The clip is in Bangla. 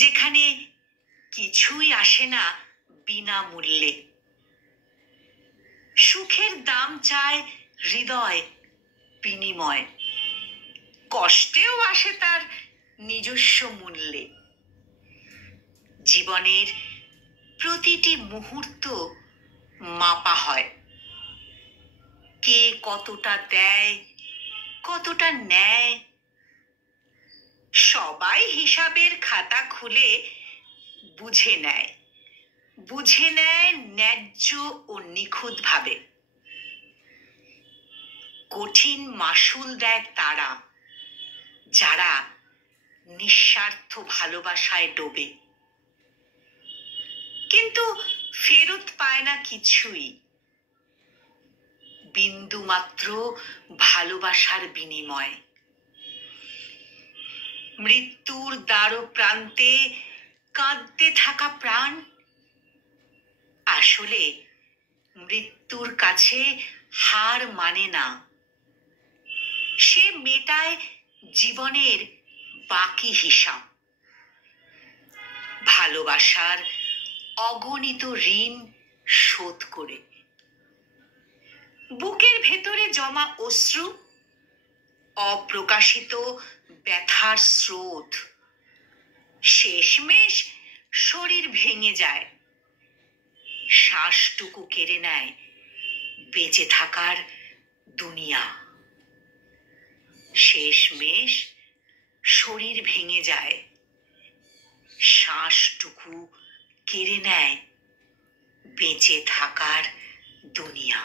যেখানে কিছুই আসে না বিনামূল্যে। সুখের দাম চায় হৃদয় বিনিময়, কষ্টেও আসে তার নিজস্ব মূল্যে। জীবনের প্রতিটি মুহূর্ত মাপা হয়, কে কতটা দেয় কতটা নেয়। সবাই হিসাবের খাতা খুলে বুঝে নেয় ন্যায্য ও নিখুঁত ভাবে। কঠিন মাসুল দেয় তারা যারা নিঃস্বার্থ ভালোবাসায় ডোবে, কিন্তু ফেরত পায় না কিছুই, বিন্দুমাত্র ভালোবাসার বিনিময়। মৃত্যুর দ্বার প্রান্তে কাঁদতে থাকা প্রাণ আসলে মৃত্যুর কাছে হার মানে না, সে মেটায় জীবনের বাকি হিসাব। ভালোবাসার অগণিত ঋণ শোধ করে। বুকের ভেতরে জমা অশ্রু, অপ্রকাশিত ব্যথার স্রোত, শেষমেশ শরীর ভেঙে যায়, শ্বাসটুকু কেড়ে নেয় বেঁচে থাকার দুনিয়া। শেষমেশ শরীর ভেঙে যায়, শ্বাসটুকু কেড়ে নেয় বেঁচে থাকার দুনিয়া।